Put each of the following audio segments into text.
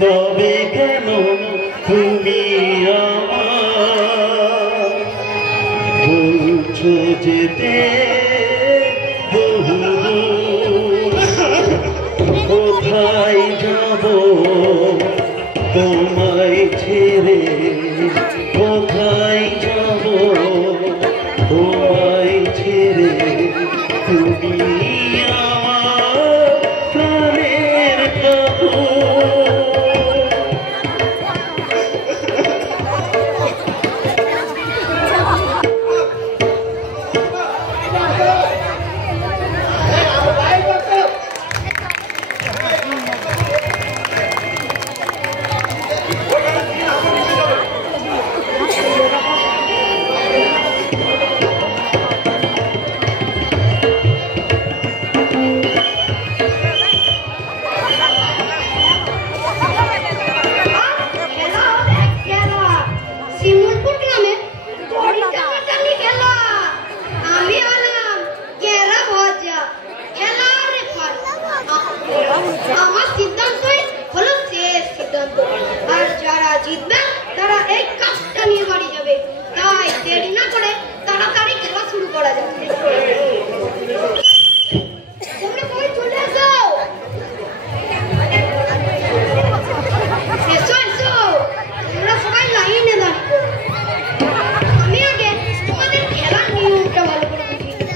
তবে কেন তুমি আমার বলছো যেতে কোথায় যাব তোমায় ছেড়ে কোথায় যাব তোমায় ছেড়ে তুমি আমার প্রাণের আমার সিদ্ধান্তই হলো শেষ সিদ্ধান্ত। আর যারা জিতবে তারা এই কাপটা নিয়ে বাড়ি যাবে। তাই দেরি না করে তাড়াতাড়ি খেলা শুরু করা যাবে। তোমরা সবাই চলে এসো, এসো এসো, তোমরা সবাই লাইনে দাঁড়িয়ে। আমি আগে তোমাদের খেলার নিয়মটা ভালো করে বুঝিয়ে দিই।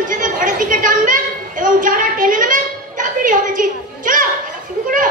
নিজেদের ঘরের দিকে টানবেন এবং যারা টেনে নেবেন তাড়াতাড়ি হবে জিত। চলো শুরু করো।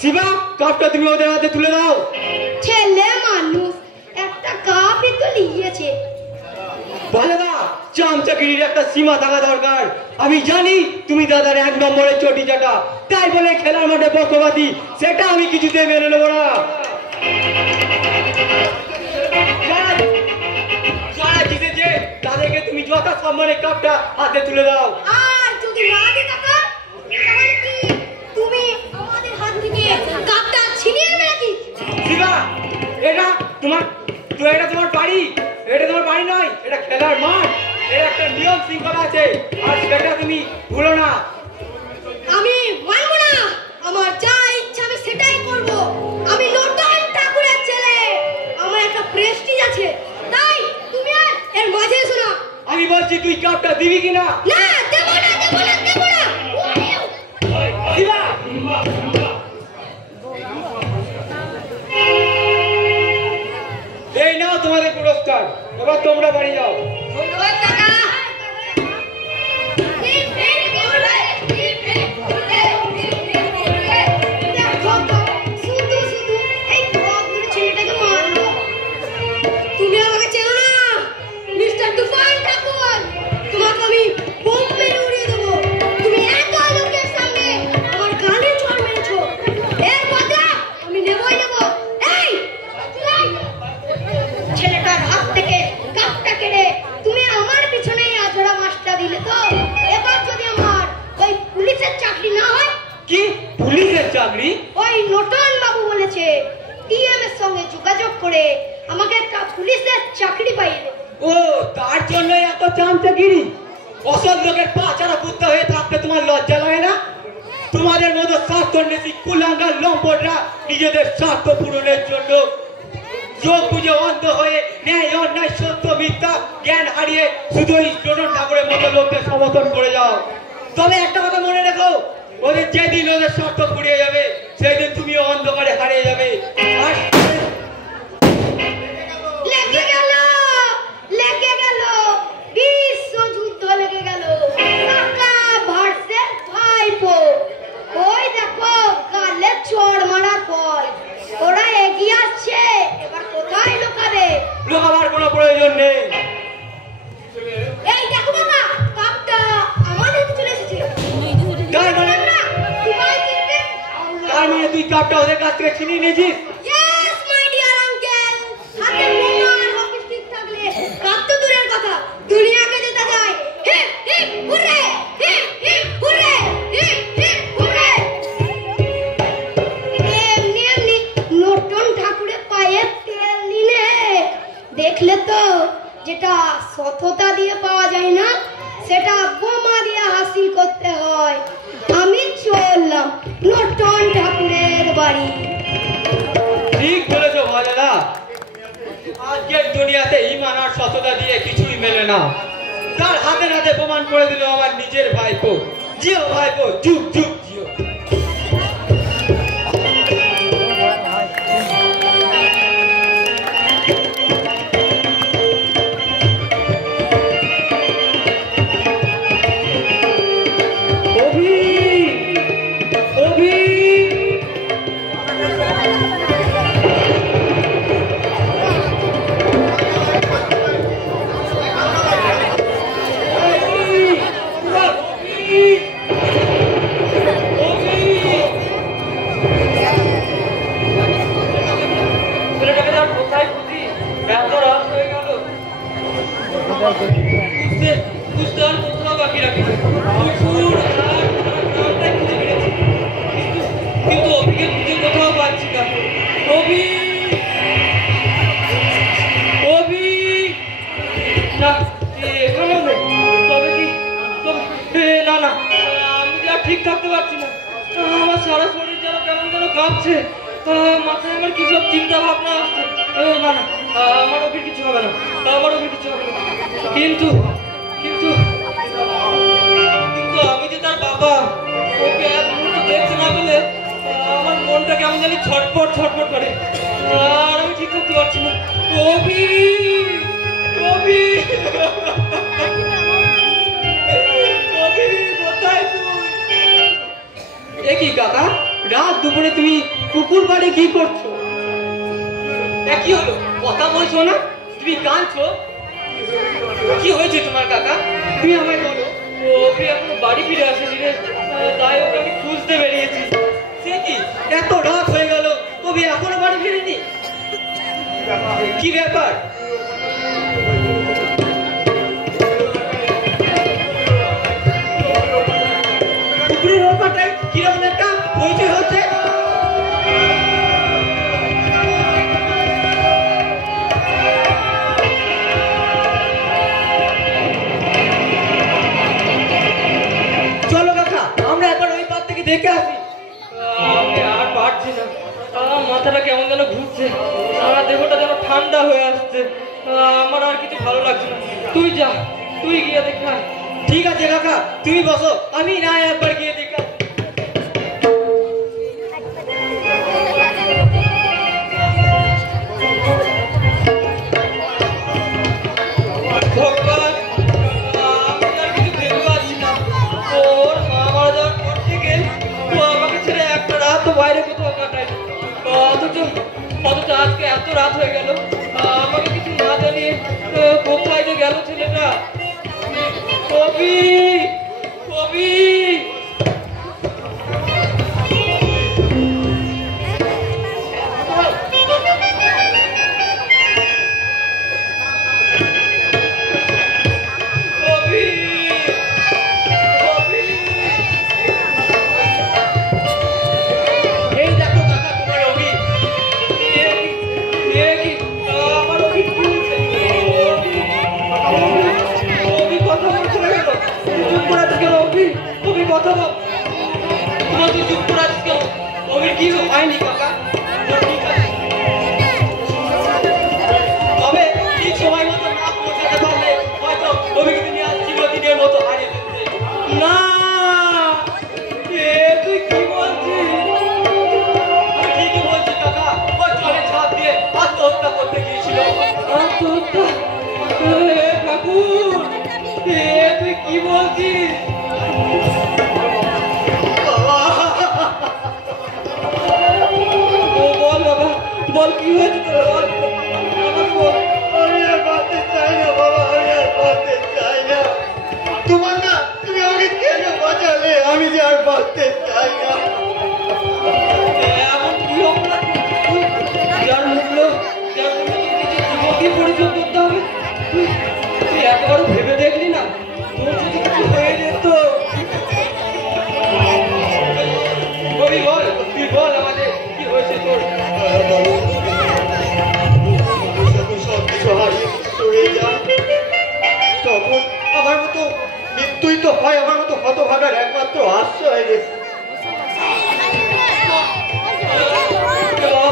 শিবা, কাপটা তুমি ওদের হাতে তুলে দাও। ছেলে মানুষ একটা কাপই তো নিয়েছে। দাদা, চামচাগিরির একটা সীমা থাকা দরকার। আমি জানি তুমি দাদার 1 নম্বরের চটি চাটা, তাই বলে খেলার মাঠে পক্ষপাতী, সেটা আমি কিছুতে মেনে নেবো না। যারা জিতেছে তাদেরকে তুমি যথাসম্মানে কাপটা হাতে তুলে দাও। আর যদি না দিতে পারো তাহলে কি তুমি আমাদের হাত থেকে কাপটা ছিনিয়ে নেবে নাকি? শিবা, এটা তোমার বাড়ি, এটা তোমার বাড়ি নয়, এটা খেলার মাঠ। এর একটা নিয়ম শৃঙ্খলা আছে, আর সেটা তুমি ভুলো না। আমি মানবো না, আমার যা ইচ্ছা আমি সেটাই করব। আমি নতুন ঠাকুরের ছেলে, আমার একটা প্রেস্টিজ আছে, তাই তুমি আর এর মাঝে এসো না। আমি বলছি তুই কাপটা দিবি কিনা? না, দেব না, দেব না, দেব না। শিবা, এই নাও তোমাদের পুরস্কার, এবার তোমরা বাড়ি যাও। ধন্যবাদ কাকা। দেখো তো, শুধু শুধু এই ভদ্র ছেলেটাকে মারলো। তুমি আমাকে চেনো না, মিস্টার তুফান ঠাকুর। তোমাকে আমি বোম মেরে উড়িয়ে দেবো। তুমি এত লোকের সামনে আমার গালে চড় মেরেছো, এর বদলা আমি নেবই নেব। এই ছেলেটার হাত থেকে কাপটা কেড়ে তুমি আমার পিছনে আজোড়া মাছটা দিলে তো। এবার যদি আমার ওই পুলিশের চাকরি না হয়। কি পুলিশের চাকরি? ওই নটন বাবু বলেছে টিএম এর সঙ্গে যোগাযোগ করে আমাকে একটা পুলিশের চাকরি পাইয়ে দেবে। ও, তার জন্য এত চামচাগিরি? অসৎ লোকের পাচারা কুত্তা হয়ে থাকতে তোমার লজ্জা লাগে না? তোমাদের মতো স্বার্থন্বেষী কুলাঙ্গার লম্পটরা নিজেদের স্বার্থ পূরণের জন্য চোখ বুঝে অন্ধ হয়ে ন্যায় অন্যায় সত্য মিথ্যা জ্ঞান হারিয়ে শুধু ওই নটন ঠাকুরের মতো লোকদের সমর্থন করে যাও। তবে একটা কথা মনে রেখো, ওদের যেদিন ওদের স্বার্থ ফুরিয়ে যাবে সেদিন তুমিও অন্ধকারে হারিয়ে যাবে। আর লেগে গেল বিশ্বযুদ্ধ লেগে গেল। কাকা ভার্সেস ভাইপো। ওই দেখো গালে চড় মারার পর ওরা এগিয়ে আসছে। এবার কোথায় লুকাবে? লোকাবার কোনো প্রয়োজন নেই। এই দেখো বাবা, কাপটা আমাদের চলে এসেছে। তার মানে তোমায় কিনতে? তার মানে তুই কাপটা ওদের কাছ থেকে ছিনিয়ে নিয়েছিস? Yes, my dear uncle. হাতে প্রমাণ হকি স্টিক থাকলে কাপ তো দূরের কথা, দুনিয়াকে জেতা যায়। Hip hip hooray, hip hip hooray, hip hip hooray. এমনি এমনি নটন ঠাকুরের পায়ে তেল নিলে দেখলে তো, যেটা সততা দিয়ে পাওয়া যায় না সেটা বোমা দিয়ে হাসিল করতে হয়। আমি চললাম নটন ঠাকুরের বাড়ি। ঠিক বলেছো ভাইরা, আজকের দুনিয়াতে ঈমান আর সততা দিয়ে কিছুই মেলে না। তার হাতে হাতে প্রমাণ করে দিল আমার নিজের ভাইপো। জিও ভাইপো, যুগ যুগ জিও। কিন্তু অভিকে খুঁজে কোথাও পাচ্ছি না। অভি, অভি না, এখানে নেই। তবে কি না না, আমি যা ঠিক থাকতে পারছি না। আমার সারা শরীর যেন কেমন যেন কাঁপছে, মাথায় আমার কি সব চিন্তা ভাবনা আসছে। না না, আমার অভির কিছু হবে না, আমার অভির কিছু হবে না। কিন্তু কিন্তু কিন্তু আমি যে তার বাবা, ওকে এক মুহূর্ত দেখতে না পেলে আমার মনটা কেমন জানি ছটফট ছটফট করে, আর আমি ঠিক থাকতে পারছি না। অভি, অভি, অভি, কোথায় তুই? এ কি কাকা, রাত দুপুরে তুমি পুকুর পাড়ে কি করছো? কি হলো, কথা বলছো না? তুমি কাঁদছো? কি হয়েছে তোমার কাকা? তুমি আমায় বলো। ওকে এখনো বাড়ি ফিরে আসেনি রে, তাই ওকে আমি খুঁজতে বেরিয়েছি। সে কি, এত রাত হয়ে গেল, কবি এখনো বাড়ি ফিরেনি? কি ব্যাপার? পুকুরের ব্যাপারটাই কিরকম একটা হইচই হচ্ছে। চলো কাকা, আমরা একবার ওই পার থেকে দেখে আসি। আমি আর পারছি না, মাথাটা কেমন যেন ঘুরছে, সারা দেহটা যেন ঠান্ডা হয়ে আসছে, আমার আর কিছু ভালো লাগছে না। তুই যা, তুই গিয়ে দেখা। ঠিক আছে কাকা, তুমি বসো, আমি না একবার গিয়ে দেখা। ভগবান, আমি আর কিছু ভেবে পাচ্ছি না। ওর মা মারা যাওয়ার পর থেকে ও আমাকে ছেড়ে একটা রাত বাইরে কোথাও কাটায়, অথচ আজকে এত রাত হয়ে গেল, আমাকে কিছু না জানিয়ে কোথায় যে গেল ছেলেটা। কবি, কবি, কি বলছিস? বল বাবা, বল কি হয়েছে তোর? বল। আমি আর বাঁচতে চাই না বাবা, আমি আর বাঁচতে চাই না। তোমার না, তুমি আমাকে কেন বাঁচালে? আমি যে আর বাঁচতে চাই না। এমন কি অপরাধ যার মূল্য জীবনকে পরিশোধ করতে হবে? তুই একবারও ভেবে দেখলি না তোর যদি কিছু হয়ে যেত? কবি বল, তুই বল আমাদের কি হয়েছে তোর? সব কিছু হারিয়ে চলে যায়, তখন আমার মতো মৃত্যুই তো হয় আমার মতো হতভাগার একমাত্র আশ্রয় রে।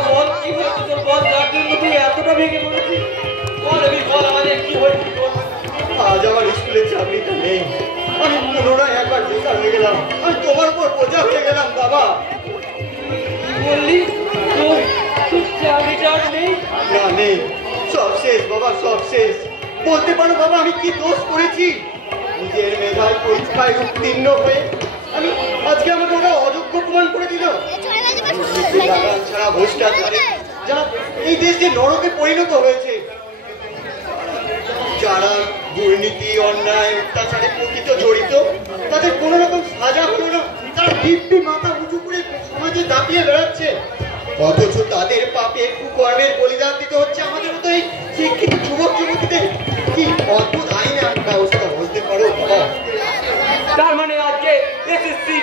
বল কি হয়েছে তোর, বল যার জন্য তুই এতটা ভেঙে পড়েছিস। বল আমি, বল আমাদের কি হয়েছে তোর? আজ আমার স্কুলের চাকরিটা নেই, আমি পুনরায় একবার বেকার হয়ে গেলাম, আমি তোমার উপর বোঝা হয়ে গেলাম বাবা। কি বললি? তোর চাকরিটা নেই? না নেই, সব শেষ বাবা, সব শেষ। বলতে পারো বাবা আমি কি দোষ করেছি? নিজের মেধায় পরীক্ষায় উত্তীর্ণ হয়ে আমি আজকে আমাকে ওরা অযোগ্য প্রমাণ করে দিল। ছাড়া ভ্রষ্টাচারে যা এই দেশ যে নরকে পরিণত হয়েছে, যারা দুর্নীতি অন্যায় অত্যাচারে প্রকৃত জড়িত তাদের কোন রকম সাজা হলো না, তারা দিব্যি মাথা উঁচু করে সমাজে দাপিয়ে বেড়াচ্ছে, অথচ তাদের পাপে কুকর্মের বলিদান দিতে হচ্ছে আমাদের মতো এই শিক্ষিত যুবক যুবতীদের। কি অদ্ভুত আইন ব্যবস্থা বলতে পারো বাবা। তার মানে আজকে এসএসসি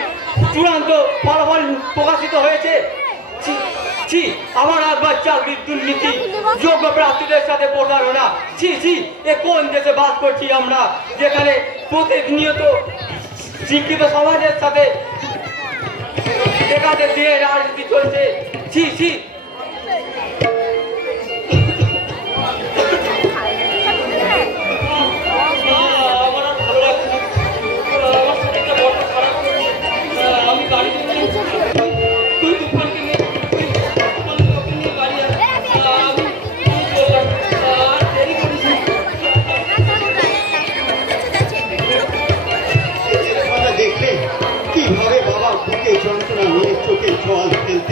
চূড়ান্ত ফলাফল প্রকাশিত হয়েছে। ছি, আমার একবার চাকরির দুর্নীতি, যোগ্য প্রার্থীদের সাথে প্রতারণা। ছি, এ কোন দেশে বাস করছি আমরা, যেখানে প্রতিনিয়ত শিক্ষিত সমাজের সাথে বেকারদের দিয়ে রাজনীতি চলছে। ছি। দেখলে কিভাবে বাবা বুকে যন্ত্রণা নিয়ে চোখে জল ফেলছে।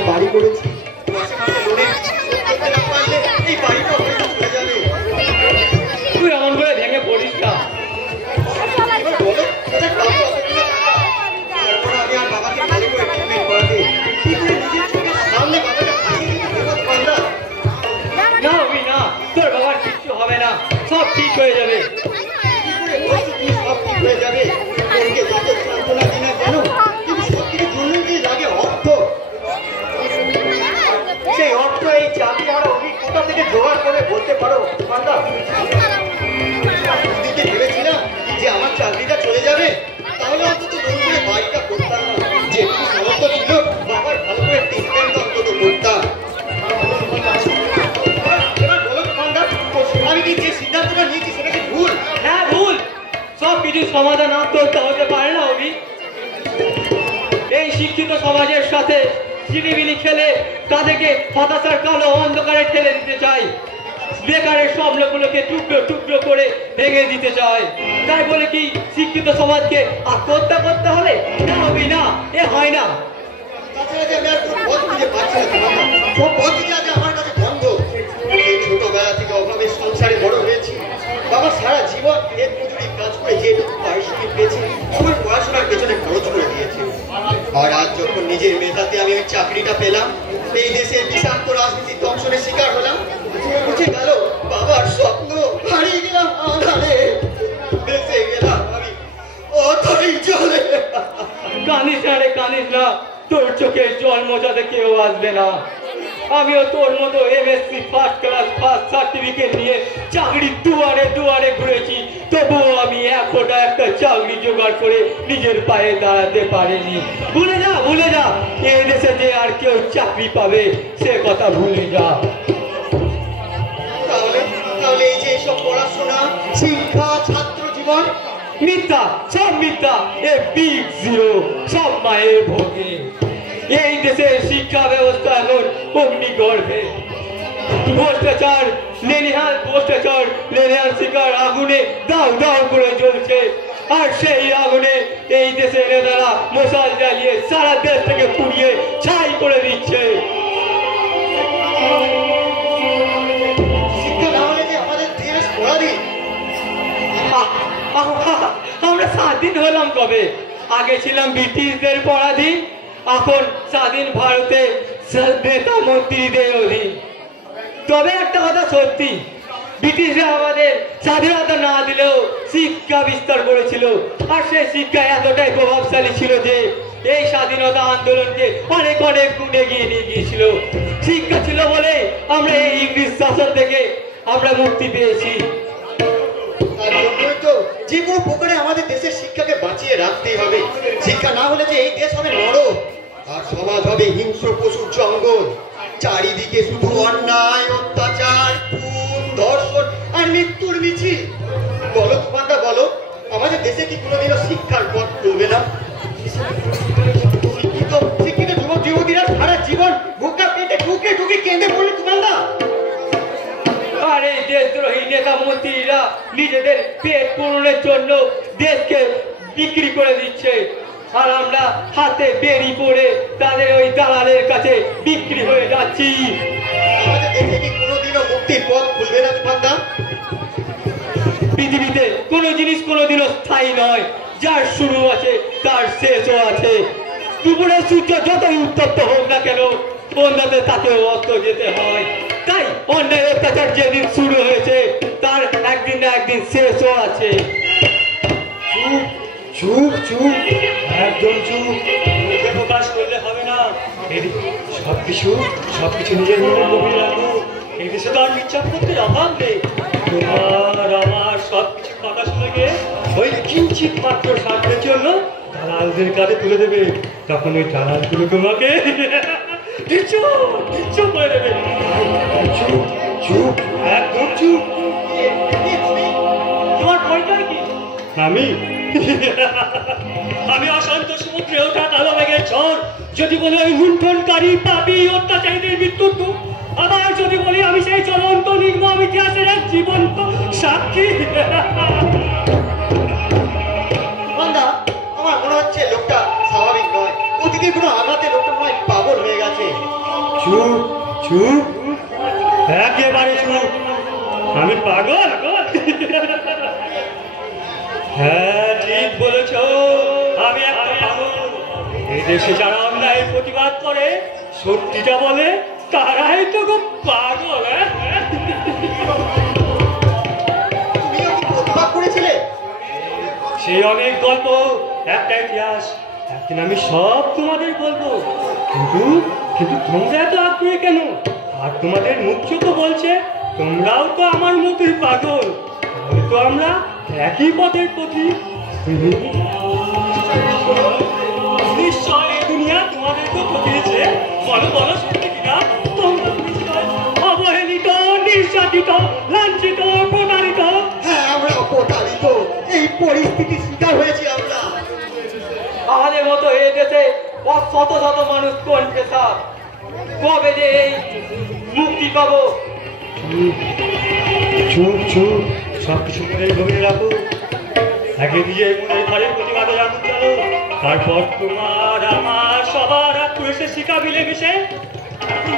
আমি বাড়ি করেছি, মাসে মাসে লোনের কিস্তি শোধ করতে না পারলে এই বাড়িটা হয়তো চলে যাবে। তুই এমন করে ভেঙে পড়িস না। এবার বলো কোথায় পাবো অতগুলো টাকা? তারপর আমি আর বাবাকে ভালো করে ট্রিটমেন্ট করাতে কি করে নিজের চোখের সামনে বাবাকে হাসিয়ে দিতে দেবো দোকানদার? না অভি না, তোর বাবার কিচ্ছু হবে না, সব ঠিক হয়ে যাবে। কি করে বলছো তুমি সব ঠিক হয়ে যাবে? ওকে যত সান্ত্বনা দিই না কেন, কিন্তু সব কিছুর জন্যই যে লাগে অর্থ। সেই অর্থ এই চাকরি আর অভিজ্ঞতা থেকে জোগাড় করে বলতে পারো দোকানদার? দুদিকে ভেবেছিলাম যে আমার চাকরিটা চলে যাবে, তাহলে অন্তত লোন করে বাড়িটা করতাম না, যেটুকু সামর্থ্য ছিল বাবার ভালো করে ট্রিটমেন্ট অন্তত করতাম। এবার বলো দোকানদার, আমি কি যে সিদ্ধান্তটা নিয়েছি সেটা কি ভুল? হ্যাঁ ভুল, সব কিছু সমাধান আত্মহত্যা হতে পারে না অভি। এই শিক্ষিত সমাজের সাথে চিনিমিনি খেলে তাদেরকে হতাশার কালো অন্ধকারে ঠেলে দিতে চাই, বেকারের স্বপ্নগুলোকে টুকরো টুকরো করে ভেঙে দিতে চায়। তাই বলে কি শিক্ষিত সমাজকে আত্মহত্যা করতে হবে? না অভি না, এ হয় না। তাছাড়া যে আমি আর কোনো পথ খুঁজে পাচ্ছি না দোকানদার, সব পথই যে আজ আমার কাছে বন্ধ। সেই ছোটবেলা থেকে অভাবের সংসারে বড় হয়েছি, বাবা সারা জীবন ক্ষেত মজুরি কাজ করে যেটুকু পারিশ্রমিক পেয়েছি আমার পড়াশোনার পেছনে খরচ করে দিয়েছে। আর আজ যখন নিজের মেধাতে আমি ওই চাকরিটা পেলাম, এই দেশের বিষাক্ত রাজনীতির দংশনের শিকার হলাম, বুঝে গেল বাবার স্বপ্ন, হারিয়ে গেলাম আধারে, বেঁচে গেলাম আমি অথই জলে। কানিস না রে কানিস না, তোর চোখের জল মোজাতে কেউ আসবে না। আমিও তোর মতো MSc first class first certificate নিয়ে চাকরি দুয়ারে দুয়ারে ঘুরেছি, তবুও আমি একটা চাকরি জোগাড় করে নিজের পায়ে দাঁড়াতে পারিনি। ভুলে যা ভুলে যা, এই দেশে যে আর কেউ চাকরি পাবে সে কথা ভুলে যা। তাহলে তাহলে এই যে এইসব পড়াশোনা, শিক্ষা, ছাত্র জীবন মিথ্যা, সব মিথ্যা, এ বিগ জিরো, সব মায়ের ভোগে। এই দেশের শিক্ষা ব্যবস্থা এখন অগ্নিগর্ভে। ভ্রষ্টাচার লেনিহাল শিকার আগুনে দাউ দাউ করে জ্বলছে, আর সেই আগুনে এই দেশের নেতারা মশাল জ্বালিয়ে সারা দেশ থেকে পুড়িয়ে ছাই করে দিচ্ছে। শিক্ষা না হলে যে আমাদের দেশ পরাধীন। আমরা স্বাধীন হলাম কবে? আগে ছিলাম ব্রিটিশদের পরাধীন, এখন স্বাধীন ভারতে নেতা মন্ত্রীদের অধীন। তবে একটা কথা সত্যি, ব্রিটিশরা আমাদের স্বাধীনতা না দিলেও শিক্ষা বিস্তার করেছিল, আর সেই শিক্ষা এতটাই প্রভাবশালী ছিল যে এই স্বাধীনতা আন্দোলনকে অনেক অনেক গুণ এগিয়ে নিয়ে গিয়েছিল। শিক্ষা ছিল বলে আমরা এই ইংরেজ শাসন থেকে আমরা মুক্তি পেয়েছি। তার জন্যই তো যে কোনো প্রকারে আমাদের দেশের শিক্ষাকে বাঁচিয়ে রাখতেই হবে। শিক্ষা না হলে যে এই দেশ হবে নরক, আর সমাজ হবে হিংস্র পশুর জঙ্গল। চারিদিকে শুধু অন্যায়, অত্যাচার, খুন, ধর্ষণ আর মৃত্যুর মিছিল। বলো দোকানদার বলো, আমাদের দেশে কি কোনোদিনও শিক্ষার পথ খুলবে না? শিক্ষিত যুবক যুবতীরা সারা জীবন বুকা পেটে ঢুকে ঢুকে কেঁদে পড়লে দোকানদার। আর এই দেশদ্রোহী নেতা মন্ত্রীরা নিজেদের পেট পূরণের জন্য দেশকে বিক্রি করে দিচ্ছে, আর আমরা হাতে বেরি পড়ে তাদের ওই দালালের কাছে বিক্রি হয়ে যাচ্ছি। আমাদের দেশে কি কোনোদিনও মুক্তির পথ খুলবে না দোকানদার? পৃথিবীতে কোনো জিনিস কোনোদিনও স্থায়ী নয়, যার শুরু আছে তার শেষও আছে। দুপুরের সূর্য যতই উত্তপ্ত হোক না কেন, অন্যতে তাকেও অস্ত যেতে হয়। তাই অন্যের অত্যাচার যেদিন শুরু হয়েছে তার একদিন না একদিন শেষও আছে। চুপ চুপ চুপ, একদম চুপ। মুখে প্রকাশ করলে হবে না, সবকিছু নিজের মনে গভীর রাখো। এই দেশে তো আর মিথ্যা করতে অভাব নেই। তোমার আমার সবকিছু কথা শুনে গিয়ে ওই কিঞ্চিত মাত্র স্বার্থের জন্য দালালদের কাছে তুলে দেবে, তখন ওই দালালগুলো তোমাকে কিচ্ছু করে দেবে। চুপ চুপ, একদম চুপ। তোমার পরিচয় কি? আমি অশান্ত সমুদ্রে ওঠা কালো মেঘের ঝড়। যদি বলি ওই লুণ্ঠনকারী পাপী অত্যাচারীদের মৃত্যুর দূত, আবার যদি বলি আমি সেই চলন্ত নির্মম ইতিহাসের এক জীবন্ত সাক্ষী। আমার মনে হচ্ছে লোকটা স্বাভাবিক নয়, অতীতের কোনো আঘাতে লোকটা মনে হয় পাগল হয়ে গেছে। চুপ চুপ, একেবারে চুপ। আমি পাগল? হ্যাঁ, ঠিক বলেছ, আমি একটা পাগল। এই দেশে যারা অন্যায় প্রতিবাদ করে, সত্যিটা বলে, তারাই তো খুব পাগল। তুমিও কি প্রতিবাদ করেছিলে? সেই অনেক গল্প, একটা ইতিহাস, একদিন আমি সব তোমাদের বলবো। কিন্তু কিন্তু তোমরা এত আগ্রহী কেন? আর তোমাদের মুখ্য তো বলছে তোমরাও তো আমার মতোই পাগল। তাহলে তো আমরা একই পথের পথি। নিশ্চয় এই দুনিয়া তোমাদেরকেও ঠকিয়েছে। বলো বলো, সত্যি কিনা? তোমরা অবহেলিত, নির্যাতিত, লাঞ্ছিত, প্রতারিত। হ্যাঁ, আমরা প্রতারিত, এই পরিস্থিতির শিকার হয়েছি আমরা। আমাদের মতো এই দেশে শত শত মানুষ কোন পেশা, কবে যে এই মুক্তি পাবো? চুপ চুপ, সব কিছু মনের গভীরে রাখো। আগে নিজের মনের ঘরে প্রতিবাদে আগুন জ্বালো, তারপর তোমার আমার সবার আত্মীয় শিকা মিলেমিশে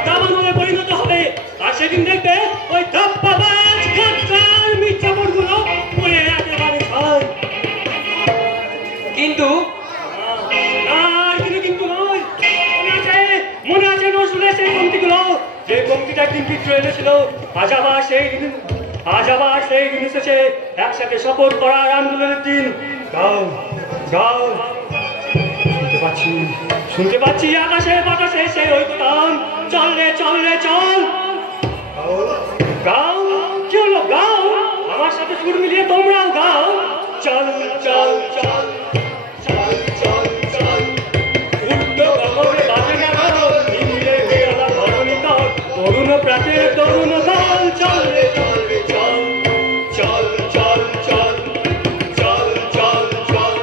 দাবানলে পরিণত হবে। আর সেদিন দেখবে ওই ধাপ্পাবাজ খচ্চার মিথ্যাপড়গুলো পড়ে একেবারে খায়। কিন্তু কিন্তু নয়, মনে আছে নজরুলের সেই পংক্তিগুলো, যে পংক্তিটা একদিন বিদ্রোহ এনেছিল। আজ আবার সেই দিন এসেছে, একসাথে শপথ করার আন্দোলনের দিন। গাও গাও, শুনতে পাচ্ছি আকাশে বাতাসে সেই ঐক্যতান। চল রে চল রে চল, গাও। কি হলো? গাও, আমার সাথে সুর মিলিয়ে তোমরাও গাও। চল চল চল চল চল চল, উঠলো গগনে বাজে না গান, নিমিলে বেলা ধরণী দল, তরুণ প্রাচীর তরুণ দল। চল রে চল রে চল, চল চল চল চল চল চল।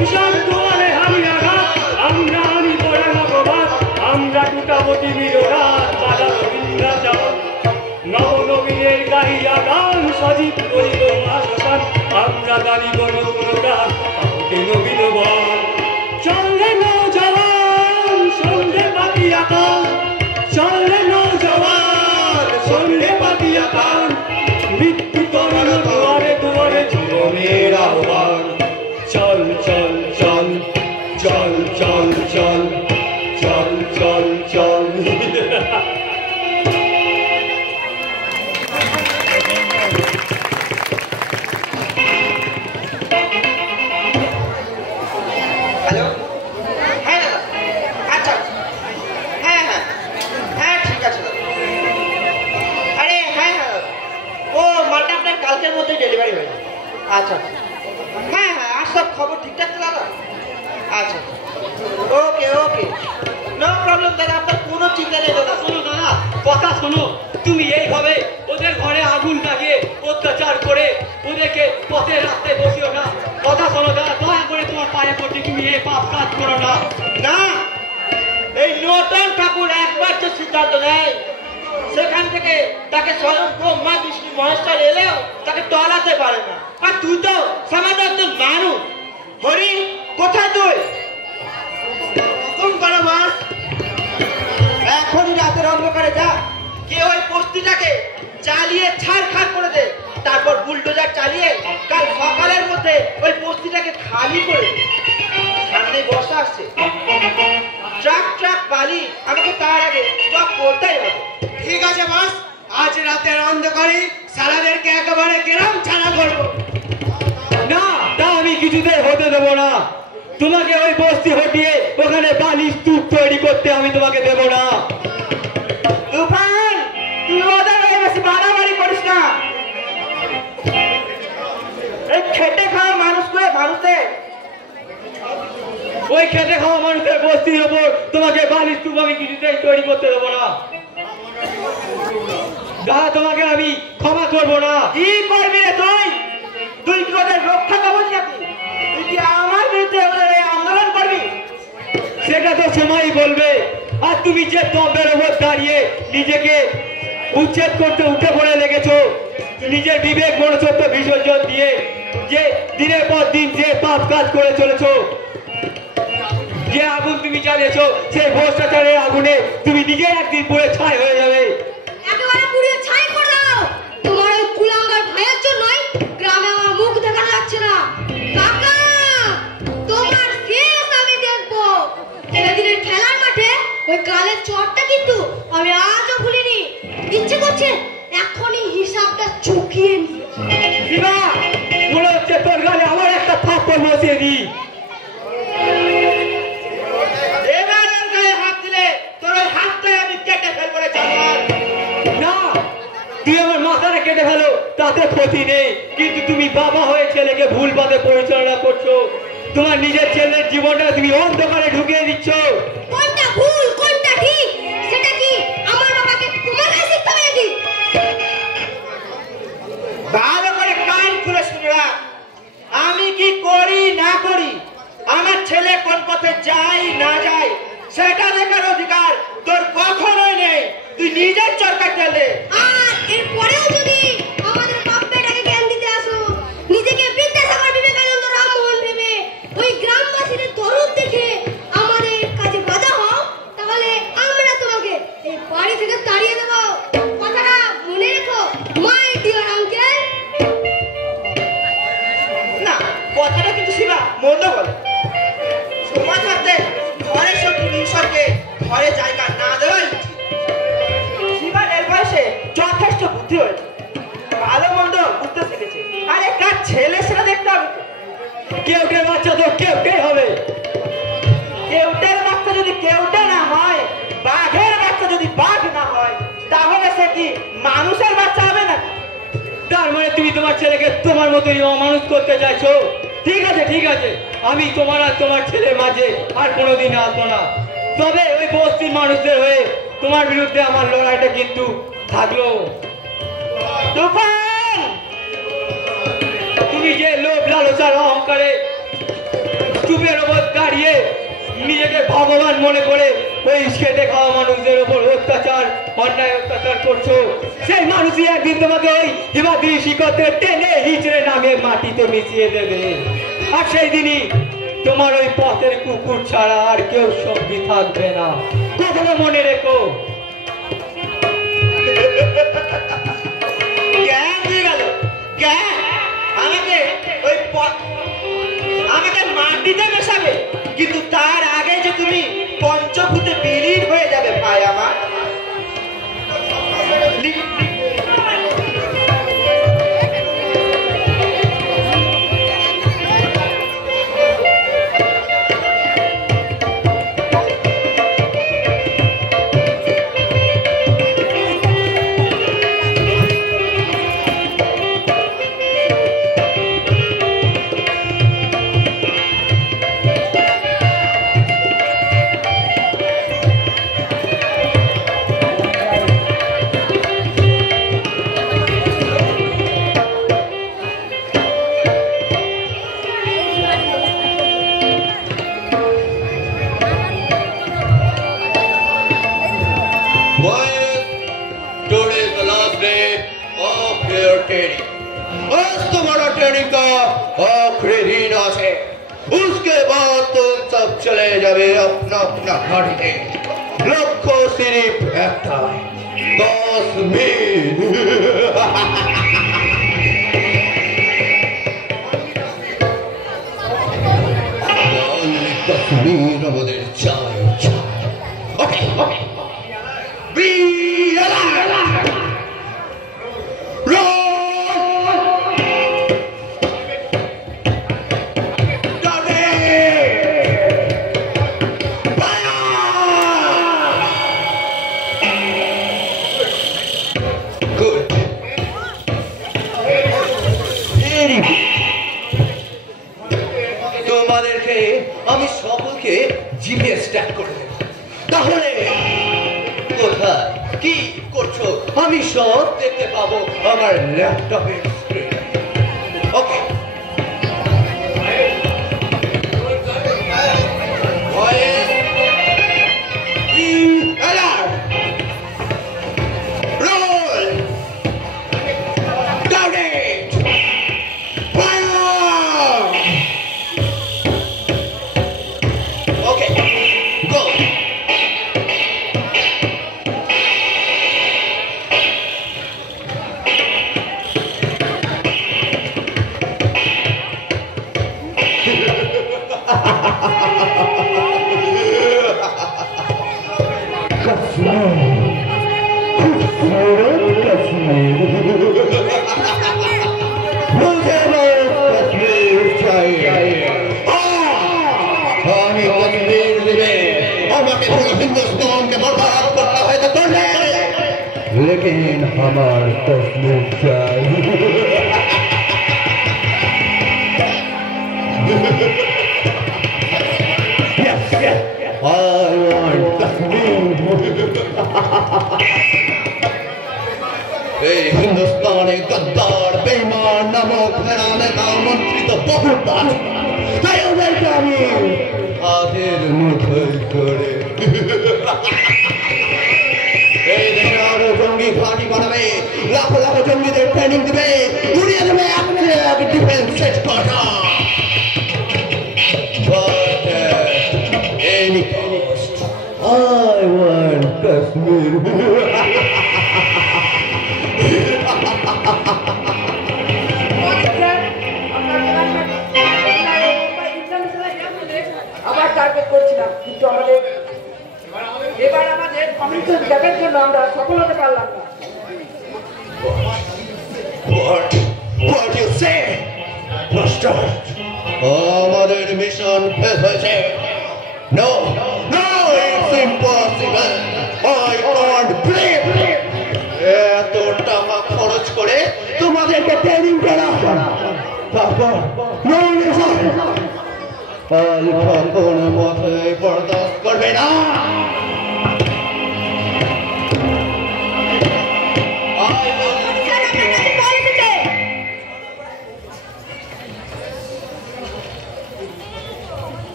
উষার দুয়ারে হামি আঘাত, আমরা আনি পড়ে নববাদ, আমরা টুটাবতী বিরোধাত, বাজানো বিন্ধ্যাচল। নবনবীনের গাহিয়া গান, সজীব করিব মা শ্মশান, আমরা দাঁড়িব নতুন প্রাণ, পাবকে নবীন বল। চল রে নৌজওয়ান, সন্ধে পাতিয়া কান, চল রে নৌজওয়ান, সন্ধে পাতিয়া কান। মৃত্যু করণ দুয়ারে দুয়ারে জীবনের আহ্বান। চল চল চল চল চল চল চল চল চল। হ্যালো, হ্যাঁ দাদা, আচ্ছা, হ্যাঁ হ্যাঁ হ্যাঁ, ঠিক আছে দাদা। আরে হ্যাঁ হ্যাঁ, ও মালটা আপনার কালকের মধ্যেই ডেলিভারি হয়ে যাবে। আচ্ছা হ্যাঁ হ্যাঁ, আর সব খবর ঠিকঠাক তো দাদা? আচ্ছা, ওকে ওকে, নো প্রবলেম দাদা, আপনার কোনো চিন্তা নেই দাদা। শোনো দাদা, কথা শোনো। তুমি এইভাবে ওদের ঘরে আগুন লাগিয়ে অত্যাচার করে ওদেরকে পথে রাস্তায় বসিও না। কথা শোনো দাদা, দয়া করে তোমার পায়ে পড়ছি, তুমি এই পাপ কাজ করো না। না, এই নতুন ঠাকুর একবার যে সিদ্ধান্ত নেয়, সেখান থেকে তাকে স্বয়ং ব্রহ্মা বিষ্ণু মহেশ্বর এলেও তাকে টলাতে পারে না। আর তুই তো সামান্য একজন মানুষ। হরি, কোথায় তুই? হুকুম করো মাস, এখনই রাতের অন্ধকারে যা, কে ওই বস্তিটাকে জ্বালিয়ে ছাড়খাড় করে দে। তারপর বুলডোজার চালিয়ে কাল সকালের মধ্যে ওই বস্তিটাকে খালি করে দে। সামনে বর্ষা আসছে, ট্রাক ট্রাক বালি আমাকে তার আগে স্টপ করতেই হবে। ঠিক আছে বস, আজ রাতের অন্ধকারে সালাদেরকে একেবারে গ্রাম ছাড়া করবো। না, তা আমি কিছুতেই হতে দেবো না। তোমাকে ওই বস্তি হটিয়ে ওখানে বালি স্তূপ তৈরি করতে আমি তোমাকে দেবো না। তুফান, তুই ওদের হয়ে বেশি বাড়াবাড়ি করিস না। এই খেটে খাওয়া মানুষদের ওই খেতে খাওয়া মানুষের বস্তির ওপর তোমাকে বালি স্তূপ আমি কিছুতেই তৈরি করতে দেবো না। দাদা, তোমাকে আমি ক্ষমা করবো না। কি করবি রে তুই? তুই কি ওদের রক্ষা করবি নাকি? তুই কি আমার বিরুদ্ধে ওদের এই আন্দোলন করবি? সেটা তো সময়ই বলবে। আর তুমি যে দম্ভের ওপর দাঁড়িয়ে নিজেকে উচ্ছেদ করতে উঠে পড়ে লেগেছো, নিজের বিবেক মনুষ্যত্ব বিসর্জন দিয়ে যে দিনের পর দিন যে পাপ কাজ করে চলেছো, যে আগুন তুমি জ্বালিয়েছো সেই ভ্রষ্টাচারের আগুনে তুমি নিজে একদিন পুড়ে ছাই হয়ে যাবে। একেবারে পুড়িয়ে ছাই করে দাও। তোমার ওই কুলাঙ্গার ভাইয়ের জন্যই গ্রামে আমার মুখ দেখা যাচ্ছে না। কাকা, তোমার শেষ আমি দেখবো। সেদিনের খেলার মাঠে ওই কালের চটটা কিন্তু আমি আজও ভুলিনি। ইচ্ছে করছে এখনই হিসাবটা চুকিয়ে নি। শিবা, মনে হচ্ছে তোর গালে আমার একটা থাপ্পড় বসিয়ে দিই। এবার ওর গায়ে হাত দিলে তোর ওই হাতটাই আমি কেটে ফেলবো রে জানোয়ার। না, তুই আমার মাথাটা কেটে ফেলো, তাতে ক্ষতি নেই। কিন্তু তুমি বাবা হয়ে ছেলেকে ভুল পথে পরিচালনা করছো। তোমার নিজের ছেলের জীবনটা তুমি অন্ধকারে ঢুকিয়ে দিচ্ছ। কোনটা ভুল কোনটা ঠিক সেটা কি আমার বাবাকে তোমার কাছে শিখতে হবে নাকি? ভালো করে কান খুলে শুনে রাখ। আমি কি করি না করি, আমার ছেলে কোন পথে যায় না যায় সেটা দেখার অধিকার তোর কখনোই নেই। তুই নিজের চরকার তেলে। আর এরপরেও যদি আমাদের বাপ বেটাকে জ্ঞান দিতে আসো, নিজেকে বিদ্যাসাগর বিবেকানন্দ রামমোহন ভেবে ওই গ্রামবাসীদের দরদ দেখে আমাদের কাজে বাধা হও, তাহলে আমরা তোমাকে এই বাড়ি থেকে তাড়িয়ে দেবো। কথাটা মনে রেখো মাই ডিয়ার আঙ্কেল। না, কথাটা কিন্তু শিবা মন্দ বলে। সমাজ থাকতে ঘরের সব হিংসাকে ঘরে জায়গা না দেওয়াই উচিত। শিবার এর বয়সে যথেষ্ট বুদ্ধি হয়েছে, ভালো মন্দ বুঝতে শিখেছে। আরে কার ছেলে সেটা দেখতে হবে তো। কেউটের বাচ্চা তো কেউটে হবে। কেউটের বাচ্চা যদি কেউটে না হয়, বাঘের বাচ্চা যদি বাঘ না হয়, তাহলে সে কি মানুষের বাচ্চা হবে না? তার মানে তুমি তোমার ছেলেকে তোমার মতোই অমানুষ করতে চাইছো? ঠিক আছে ঠিক আছে, আমি তোমার আর তোমার ছেলের মাঝে আর কোনোদিন আসবো না। তবে ওই বস্তির মানুষদের হয়ে তোমার বিরুদ্ধে আমার লড়াইটা কিন্তু থাকলো। তুফান! তুমি যে লোভ লালসার অহংকারে চুপের ওপর দাঁড়িয়ে নিজেকে ভগবান মনে করে ওই খেটে খাওয়া মানুষদের ওপর অত্যাচার অন্যায় অত্যাচার করছো, সেই মানুষই একদিন তোমাকে ওই হিমাদ্রি শিখতে টেনে হিচড়ে নামিয়ে মাটিতে মিশিয়ে দেবে। আর সেই দিনই তোমার ওই পথের কুকুর ছাড়া আর কেউ সঙ্গী থাকবে না। কথাটা মনে রেখো। জ্ঞান দিয়ে গেল, জ্ঞান আমাকে ওই আমাকে মাটিতে মেশাবে, কিন্তু তার আগে যে তুমি পঞ্চভূতে বিলীন হয়ে যাবে ভাই আমার। उसके बाद तुम सब चले जावे अपना अपना घाटी। लक्ष्य सिर्फ एकटा, काश्मीर। কাশ্মীর আমাদের চাই চাই। ওকে ওকে, তোমাদেরকে আমি সকলকে জিপিএস ট্র্যাক করে দেব। তাহলে কোথায় কি করছো আমি সব দেখতে পাবো আমার ল্যাপটপের স্ক্রিনে। ওকে, Okay. मुझे बस कश्मीर चाहिए আমি কশ্মীর দিবে আমাকে পুরো হিন্দুস্তান के बर्बाद करना है तो कर ले लेकिन हमार कश्मीर चाहिए I want Kashmir. এই হিন্দুস্তানে গদ্দার বেঈমান নামক ফেরানে তার মন্ত্রিত বহুত আছে তাই ওদেরকে আমি হাতের মুঠোয় করে এই দেশে আরো জঙ্গি ঘাঁটি বানাবে লাখো লাখো জঙ্গিদের ট্রেনিং দিবে উড়িয়ে দেবে এক ডিফেন্স সেট করা But any cost, I want Kashmir. আবার টার্গেট করছিলাম কিন্তু আমাদের এবার আমাদের কমিশন গ্যাপের জন্য আমরা সফল হতে পারলাম না What you say? Master, আমাদের মিশন ফেল হয়েছে No, no, it's impossible. I can't believe it. এত টাকা খরচ করে তোমাদেরকে ট্রেনিং করা তারপর no reason. আলফা কোনো মতেই বরদাস্ত করবে না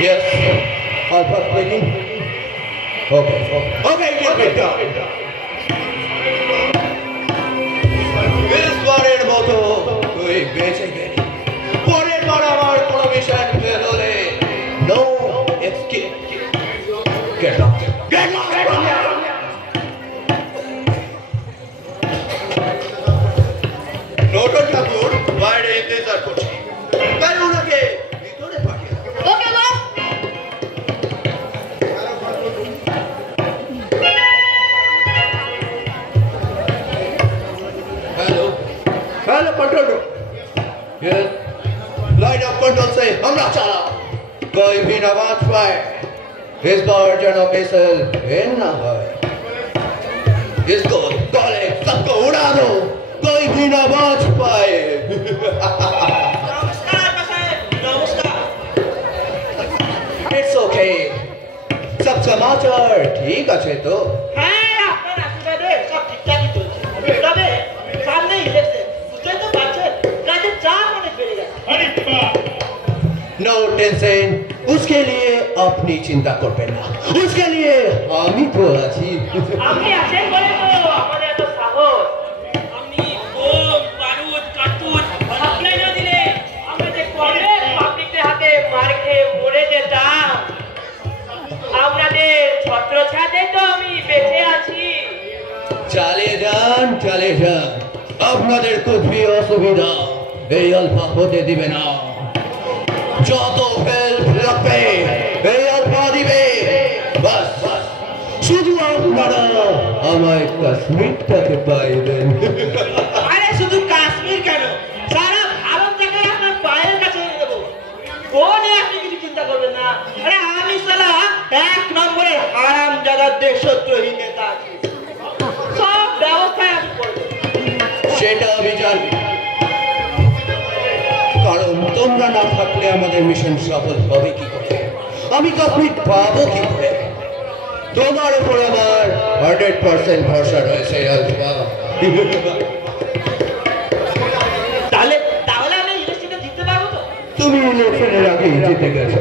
Yes, Alpha speaking. Okay, get it done. This বারের মতো তুই বেঁচে গেলি পরের বার আমার কোনো মিশন ফেল হলে no escape. Get up. Get up. নতুন ঠাকুর বাইরে ইন্তজার করছি তাই ওনাকে ভিতরে পাঠিয়ে ওকে বস Hello, control room. Yes. Line of control से हमला चला कोई भी न बच पाए इस बार जनो मिसल इन न होए इसको गोले सबको उड़ा दो कोई भी न बच पाए নমস্কার মশাই নমস্কার It's okay. सब समाचार ठीक আছে তো হ্যাঁ আপনার আশীর্বাদে সব ঠিকঠাকই চলছে তবে সামনে ইলেকশন বুঝতেই তো পারছেন কাজের চাপ অনেক বেড়ে গেছে No टेंशन उसके लिए अपनी चिंता করবেন না उसके लिए আমি তো আছি আপনি আছেন বলে তো আমাদের এত সাহস আপনি বোম বারুদ কার্তুজ সাপ্লাই না দিলে আমরা যে কবে পাবলিকের হাতে মার খেয়ে মরে যেতাম আপনাদের ছত্রছায়াতে তো আমি বেঁচে আছি চালিয়ে যান আপনাদের कुछ भी অসুবিধা এই আলফা হতে দিবে না যত ফেল লাগবে এই আলফা দিবে বাস শুধু আপনারা আমায় কাশ্মীরটাকে পাইবেন আরে শুধু কাশ্মীর কেন সারা ভারতটাকে আপনার পায়ের কাছে এনে দেবো কোনে আপনি কিছু চিন্তা করবেন না আরে আমি সালা এক নম্বরের হারাম জায়গার দেশদ্রোহী নেতা আছি সব ব্যবস্থায় আমি করে দেবো সেটা আমি জানি কারণ তোমরা না থাকলে আমাদের মিশন সফল হবে কি করে আমি কাশ্মীর পাবো কি করে তোমার উপর আমার 100% ভরসা রয়েছে আলফা তাহলে আমি ইলেকশনে জিততে পারবো তো তুমি ইলেকশনের আগে জিতে গেছো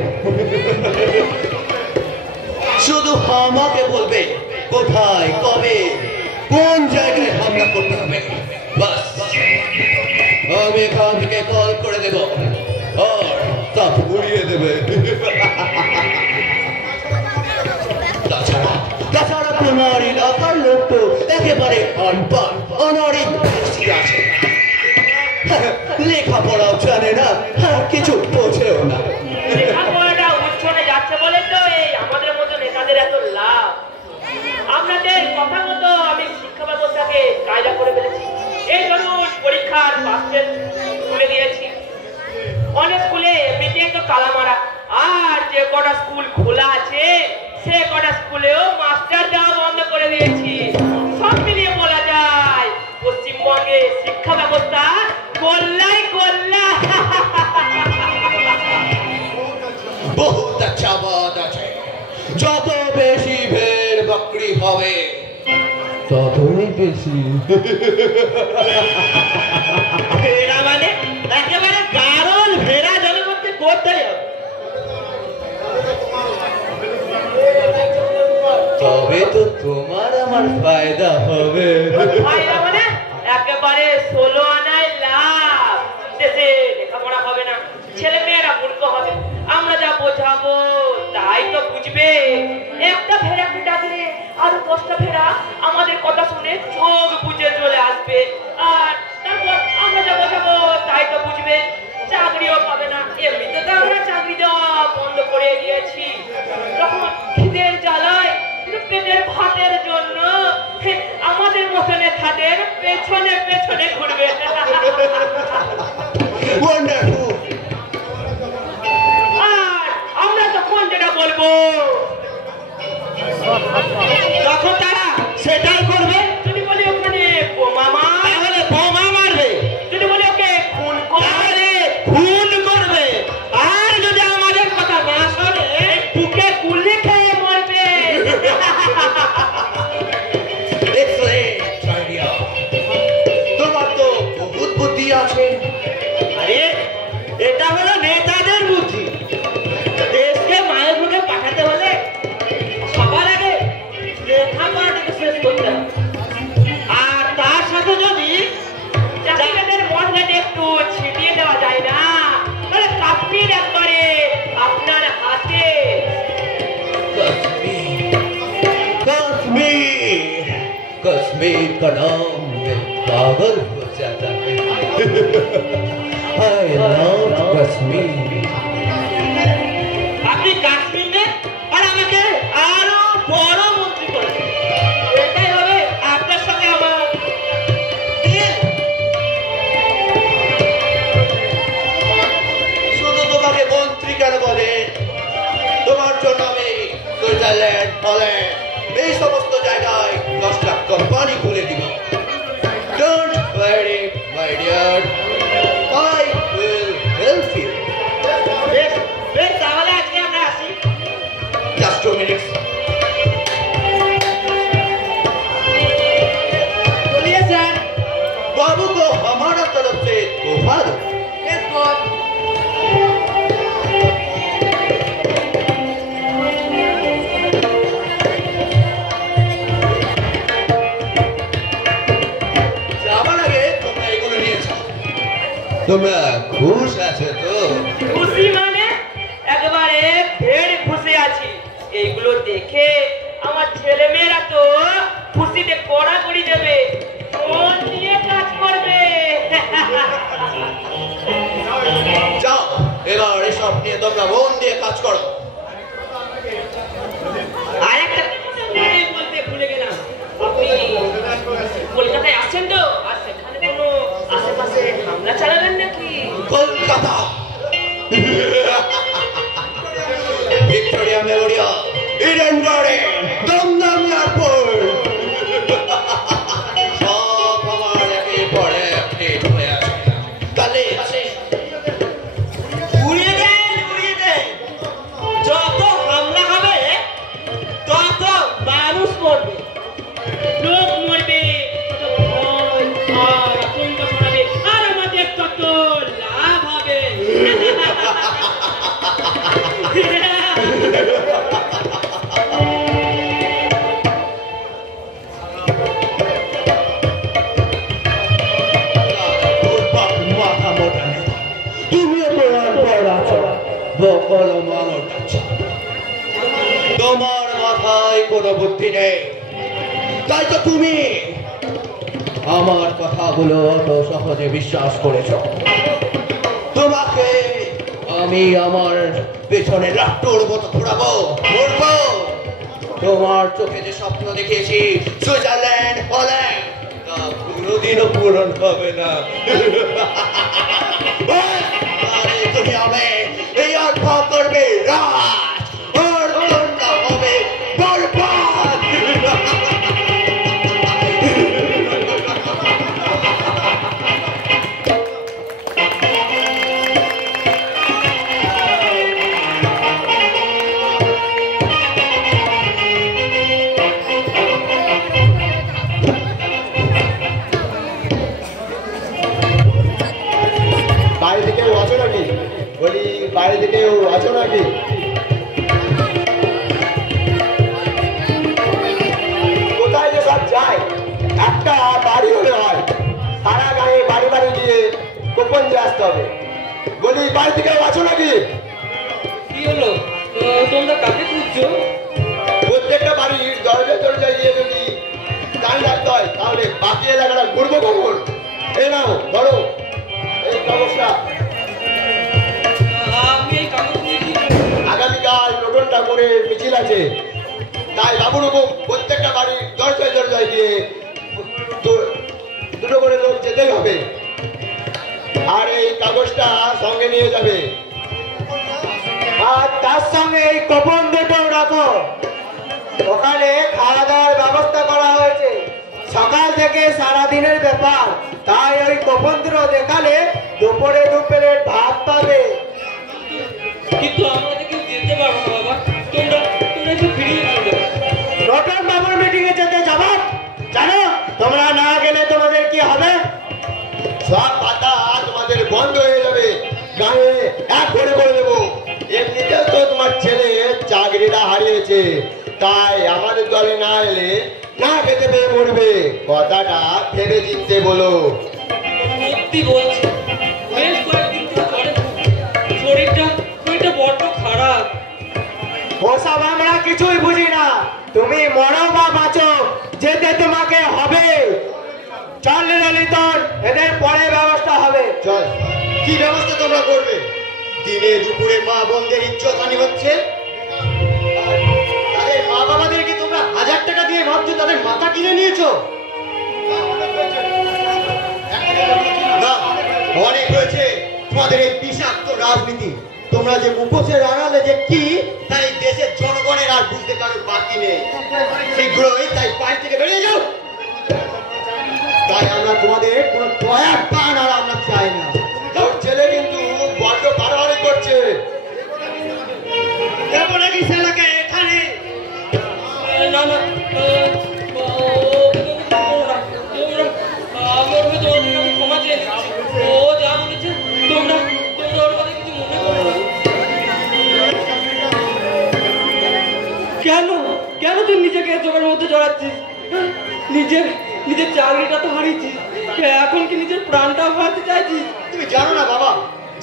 শুধু আমাকে বলবে কোথায় কবে কোন জায়গায় হামলা করতে হবে বাস আমি এখান থেকে কল করে দেব আর সব উড়িয়ে দেবে তাছাড়া তোমার এলাকার লোক তো একেবারে অনপাড় অনরিক আছে লেখাপড়াও জানে না আর কিছু বোঝেও না লেখাপড়াটা উচ্ছনে যাচ্ছে বলে তো এই আমাদের মতো নেতাদের এত স্কুলে দিয়েছি। অনেক স্কুলে এমনিতে তো তালা মারা, আর যে কটা স্কুল খোলা আছে সে কটা স্কুলেও মাস্টার দেওয়া বন্ধ করে দিয়েছি। সব মিলিয়ে বলা যায় পশ্চিমবঙ্গে শিক্ষা ব্যবস্থা গোল্লাই গোল্লা। বহুত আচ্ছা বাত আছে। যত বেশি ভেড় বকরি হবে ততই বেশি। ভেড়া মানে একেবারে কারণ ভেড়া জনগণকে করতেই হবে। তবে তো তোমার আমার ফায়দা হবে। ফায়দা মানে একেবারে 16 আনায় লাভ। দেশে লেখাপড়া হবে না, ছেলে মেয়েরা মূর্খ হবে, আমরা যা বোঝাবো তাই তো বুঝবে। একটা ভেড়াকে ডাকলে আরো 10টা ভেড়া আমাদের কথা শুনে চোখ বুজে চলে আসবে, আর তারপর আমরা যা বোঝাবো তাই তো বুঝবে। চাকরিও পাবে না, এমনিতে তো আমরা চাকরি দেওয়া বন্ধ করে দিয়েছি। তখন খিদের জ্বালায় পেটের ভাতের জন্য আমাদের মতনে খাদের পেছনে পেছনে ঘুরবে। ওয়ান্ডারফুল। আর আমরা তখন যেটা বলবো তখন তারা সেটাই করবে। যদি বলি ওখানে বোমা মার, তাহলে বোমা মারবে। যদি বলি ওকে খুন কর, তাহলে খুন করবে। আর যদি আমাদের কথা না শোনে বুকে গুলি খেয়ে মরবে। Excellent idea. তোমার তো বহুত বুদ্ধি আছে। আরে এটা হলো নেতাদের বুদ্ধি। দেশকে মায়ের মুখে পাঠাতে হলে সবার আগে লেখাপড়াটাকে শেষ করতে হবে। আর তার সাথে যদি চাকরিদের মনটাকে একটু ছিটিয়ে দেওয়া যায় না, তাহলে কাশ্মীর একবারে আপনার হাতে। कश्मीर का नाम में पागल हो जाता है। I love Kashmir. আপনি কাশ্মীর নেন আর আমাকে আরো বড় মন্ত্রী করেন। এটাই হবে আপনার সঙ্গে আমার deal। শুধু তোমাকে মন্ত্রী কেন বলে, তোমার জন্য আমি সুইজারল্যান্ড, হল্যান্ড এই সমস্ত জায়গায় 10টা কোম্পানি খুলে দিব। Don't worry, my dear, I will help you. বেশ বেশ, তাহলে আজকে আমরা আসি। Just 2 minutes. बोलिए सर। बाबू को हमारा तरफ से तोहफा दो। Yes boss. যাবার আগে তোমরা এগুলো নিয়ে যাও। তোমরা খুশ আছো তো? খুশি মানে একবারে ফের খুশি আছি। এইগুলো দেখে আমার ছেলে মেয়েরা তো খুশিতে কড়াকড়ি দেবে, মন দিয়ে কাজ করবে। যাও, এবার এসব নিয়ে তোমরা মন দিয়ে কাজ করো। আরেকটা বলতে ভুলে গেলাম, আপনি কলকাতায় আসছেন তো? আর সেখানে কোনো আশেপাশে হামলা চালাবেন নাকি? Kolkata, Victoria Memorial, Eden garden, Dum Dum airport, সব আমার একের পর এক আপডেট হয়ে আছে। কালে আসে। উড়িয়ে দেন, উড়িয়ে দেন। যত হামলা হবে তত মানুষ মরবে। লোক মরবে, তো ভয় আর আতঙ্ক ছড়াবে, আর আমাদের তত লাভ হবে। মাথা মোটা নেতা, তুমিও তো অনপড় আছো, বকল মানব আছো। তোমার মাথায় কোনো বুদ্ধি নেই, তাই তো তুমি আমার কথাগুলো অত সহজে বিশ্বাস করেছ। তোমাকে আমি আমার পেছনে লাট্টুর মতো ঘোরাবো, ঘুরবো। তোমার চোখে যে স্বপ্ন দেখেছি সুইজারল্যান্ড, হল্যান্ড, তা পুরো কোনোদিনও পূরণ হবে না। আরে তুমি হবে এই অর্থ করবে রাজ, আর তোমরা হবে বরবাদ। বাইরে থেকে কেউ আছো নাকি? বলি বাইরে থেকে কেউ আছো নাকি? কোথায় যে সব যায়? একটা বাড়ি হলে হয়, সারা গায়ে বাড়ি বাড়ি গিয়ে গোপন দিয়ে আসতে হবে। বলি বাইরে থেকে কেউ আছো নাকি? কি হলো? তোমরা কাকে খুঁজছো? প্রত্যেকটা বাড়ির দরজায় দরজায় গিয়ে যদি গান রাখতে হয় তাহলে বাকি এলাকাটা ঘুরবো কখন? এই নাও ধরো এই কাগজটা। আমি এই কাগজ নিয়ে কি আগামীকাল নতুন ঠাকুরের মিছিল আছে, তাই বাবুর হুকুম প্রত্যেকটা বাড়ির দরজায় দরজায় গিয়ে দুটো করে লোক যেতেই হবে। আর এই কাগজটা সঙ্গে নিয়ে যাবে, আর তার সঙ্গে এই গোপন দুটো রাখো। ওখানে খাওয়া দাওয়ার ব্যবস্থা করা হয়েছে, সকাল থেকে সারাদিনের ব্যাপার, তাই ওই গোপন দুটো দেখালে দুপুরে দু প্লেট ভাত পাবে। কিন্তু আমরা তো কেউ যেতে পারবো না বাবা। তোমরা একটু ফিরিয়ে দিও। নতুন বাবুর মিটিং এ যেতে যাবো, জানো তোমরা না গেলে তোমাদের কি হবে? সব পাতা তোমাদের বন্ধ হয়ে যাবে, গায়ে এক করে করে দেবো। এমনিতেও তো তোমার ছেলে চাকরিটা হারিয়েছে, তাই আমাদের দলে না এলে না খেতে পেয়ে মরবে। কথাটা ভেবে চিনতে বলো। সত্যি বলছি, বেশ কয়েকদিন ধরে শরীরটা বড্ড খারাপ। ওসব আমরা কিছুই বুঝি না, তুমি মরো বা বাঁচো, যেতে তোমাকে হবে। চল ললিতন, এদের পরে ব্যবস্থা হবে। চল। কি ব্যবস্থা তোমরা করবে? দিনে দুপুরে মা বোনদের ইজ্জতহানি হচ্ছে, তাদের মা বাবাদেরকে তোমরা 1000 টাকা দিয়ে ভাবছো তাদের মাথা কিনে নিয়েছো? না, অনেক হয়েছে তোমাদের এই বিষাক্ত রাজনীতি। তোমরা যে মুখোশের আড়ালে যে কি তাই দেশের জনগণের আর বুঝতে কারোর বাকি নেই। শীঘ্রই তাই পাশ থেকে বেরিয়ে যাও। তাই আমরা তোমাদের কোনো দয়ার টান আর আমরা চাই না। তোর ছেলে কিন্তু বড্ড বাড়াবাড়ি করছে। যাবো নাকি ছেলেকে এখানে? না না, আমার হয়ে তোমাদের কাছে ক্ষমা চেয়ে নিচ্ছি। ও যা বলেছে তোমরা ওর কথা কিছু মনে করো না। কেন তুই নিজেকে চোখের মধ্যে জড়াচ্ছিস? নিজের চাকরিটা তো হারিয়েছিস, এখন কি নিজের প্রাণটাও হারাতে চাইছিস? তুমি জানো না বাবা,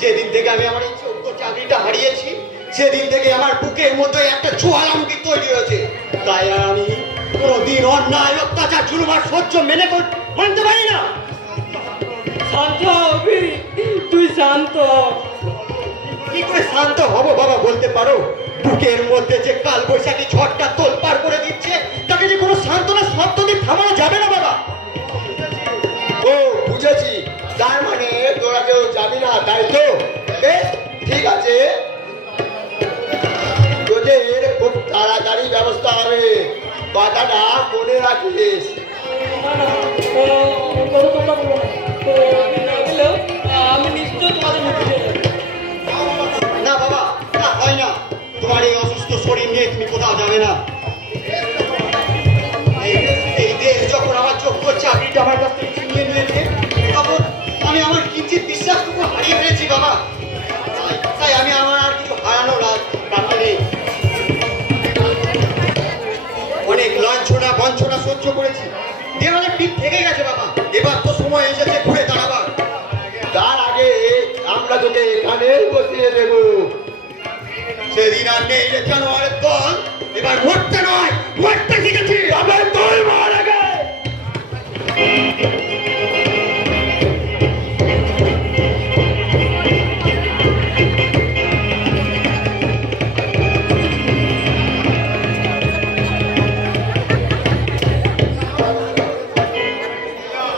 যেদিন থেকে আমি আমার এই ছোট্ট চাকরিটা হারিয়েছি সেদিন থেকে আমার বুকের মধ্যে একটা জ্বালামুখী তৈরি হয়েছে। তাই আর আমি কোনোদিন অন্যায় অত্যাচার জুলুম আর সহ্য মানতে পারি না। শান্ত হবি, তুই শান্ত। কি করে শান্ত হব বাবা বলতে পারো? বুকের মধ্যে যে কাল বৈশাখী ঝড়টা তোলপাড় করে দিচ্ছে তাকে যে কোনো সান্ত্বনা শব্দ দিয়ে থামানো যাবে না বাবা। ও বুঝেছি, তার মানে তোরা কেউ যাবি না, তাই তো? বেশ ঠিক আছে, তোদের খুব তাড়াতাড়ি ব্যবস্থা হবে, কথাটা মনে রাখিস। আমি নিশ্চয় তোমাদের মুক্তি দেব। না বাবা, না হয় না, তোমার এই অসুস্থ শরীর নিয়ে তুমি কোথাও যাবে না। এই দেশ যখন আমার যোগ্য চাকরিটা আমার কাছ থেকে ছিনিয়ে নিয়েছে তখন আমি আমার কিঞ্চিত বিশ্বাসটুকু হারিয়ে ফেলেছি বাবা। তাই আমি আমার আর কিছু হারানোর বাকি নেই। অনেক লাঞ্ছনা বঞ্চনা সহ্য করেছি, দেওয়ালে পিঠ থেকে গেছে বাবা। এবার তো সময় এসেছে ঘুরে দাঁড়াবার। তার আগে আমরা তোকে এখানে বসিয়ে দেব। সেদিন আর নেই রে জানোয়ারের দল, এবার মরতে নয় মরতে শিখেছি। তবে তুই মার আগে।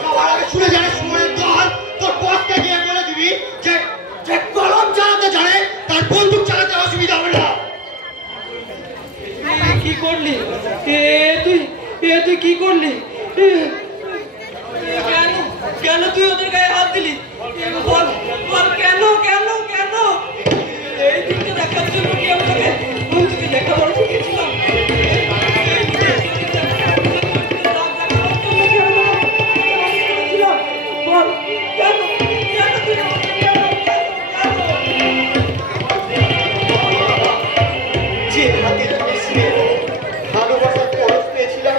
সবার আগে তুই কি করলি? কেন কেন তুই ওদের গায়ে হাত দিলি? বল বল কেন কেন কেন? এই দিনটা দেখার জন্য কি আমি তোকে লেখাপড়া শিখেছিলাম? বল কেন কেন তুই যে হাতে তুমি স্নেহ ভালোবাসার পরশ পেয়েছিলাম,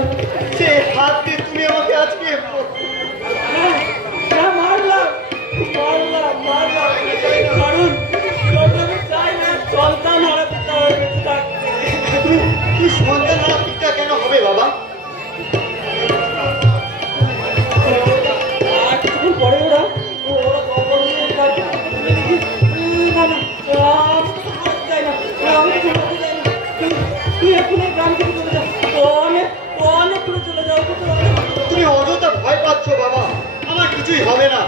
সে হাত দিয়ে তুমি আমাকে আজকে মারলাম মারলাম মারলাম, কারণ আমি চাই না সন্তান হারা পিতা হয়ে বেঁচে থাকতে। তুই সন্তান হারা পিতা কেন হবে বাবা? আর কিছুক্ষণ পরে ওরা কবর নিয়ে যাবে। না না আমি তো হাত চাই না, আমি তো হাত চাই না। তুই এখন এই গ্রাম থেকে চলে যা, অনেক অনেক দূরে চলে যাও। তুমি অযথা ভয় পাচ্ছ বাবা, আমার কিছুই হবে না।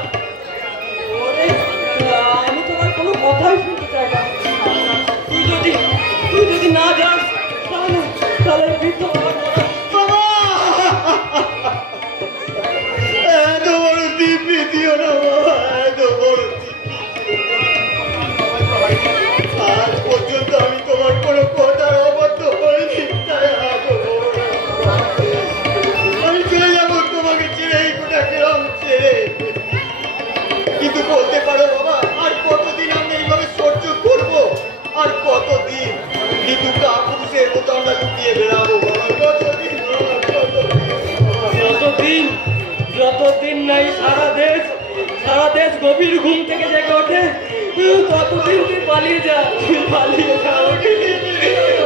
আমি তোমার কোনো কথাই শুনতে চাই না। তুই যদি না যাস তাহলে বৃদ্ধ বাবা এত বড় দিব্যি দিও না বাবা, এত বড় আজ পর্যন্ত আমি তোমার কোনো কথার অবদ্ধ হইনি, তাই আমি চলে যাবো তোমাকে ছেড়ে, এই গোটা গ্রাম ছেড়ে। কিন্তু বলতে পারো বাবা, আর কতদিন আমি এইভাবে সহ্য করবো? আর কতদিন কিন্তু কাপুরুষের মতো আমরা লুকিয়ে বেড়াবো বাবা? কতদিন বাবা, কতদিন? যতদিন নাই সারা দেশ গভীর ঘুম থেকে জেগে ওঠে, ততদিন তুই পালিয়ে যা, তুই পালিয়ে যা,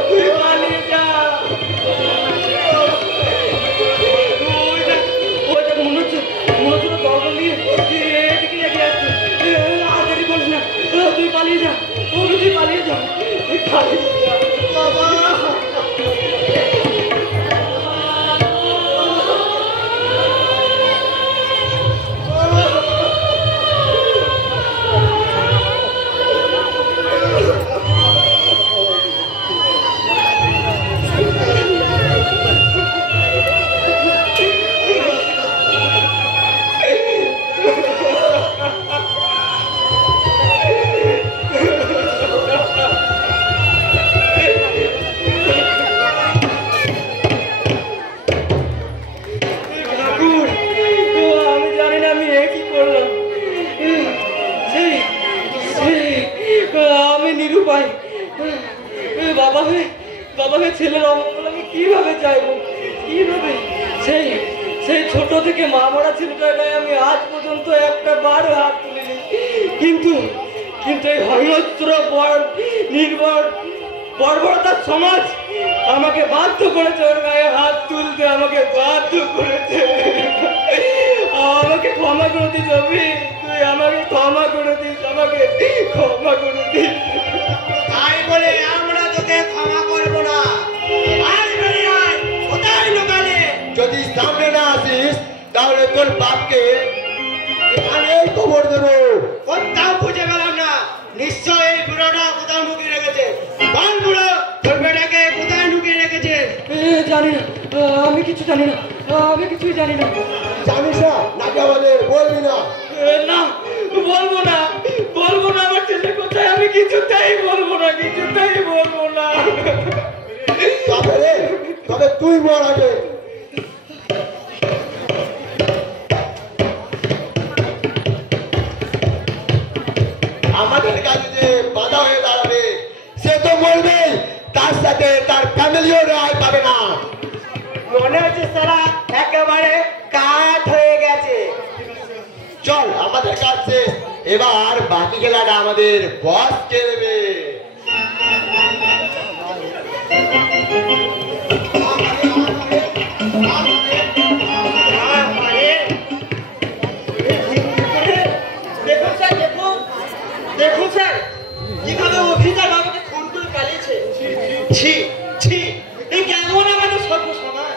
তুই পালিয়ে যা। ওই দেখ মনে হচ্ছে দরকার নিয়ে এদিকে লেগে যাচ্ছে। আগে বলিস না, তুই পালিয়ে যা, তুই পালিয়ে যা, তুই পালিয়ে যা বাবা। বাবাকে ছেলের অমঙ্গল আমি কিভাবে চাইবো? কিভাবে? সেই ছোট থেকে মা মরা ছেলেটার গায়ে আমি আজ পর্যন্ত একটা বারও হাত তুলিনি, কিন্তু এই হরিণস্ত্র নির্ভর বর্বরতার সমাজ আমাকে বাধ্য করেছে ওর গায়ে হাত তুলতে, আমাকে বাধ্য করেছে। আমাকে ক্ষমা করে দিস অভি, তুই আমাকে ক্ষমা করে দিস, আমাকে ক্ষমা করে দিস। তাই বলে আমরা তোকে ক্ষমা করবো না। কোথায় লোকালে? যদি সামনে না আসিস তাহলে তোর বাপকে এখানেই খবর দেবো। কোথাও খুঁজে পেলাম না, নিশ্চয় এই বুড়োটা কোথাও লুকিয়ে রেখেছে। বল বুড়ো, তোর বেটাকে কোথায় লুকিয়ে রেখেছে? জানি না, আমি কিছু জানি না, আমি কিছুই জানি না। জানিস না নাকি আমাদের বলবি না? না বলবো না, বলবো না। আমার ছেলে কোথায় আমি কিছুতেই বলবো না, কিছুতেই বলবো না। তবে তুই বল আগে। আমাদের কাছে যে বাধা হয়ে দাঁড়াবে সে তো বলবে, তার সাথে তার ফ্যামিলিও রায় পাবে না। মনে হচ্ছে সারা একেবারে কাঠ হয়ে গেছে। চল আমাদের কাছে, এবার বাকি খেলাটা আমাদের বস খেলবে। দেখুন স্যার, দেখুন স্যার, কিভাবে অভিযান আমাকে খুন করে পালিয়েছে। ছি ছি, এই কেমন আমাদের সর্বসমাজ,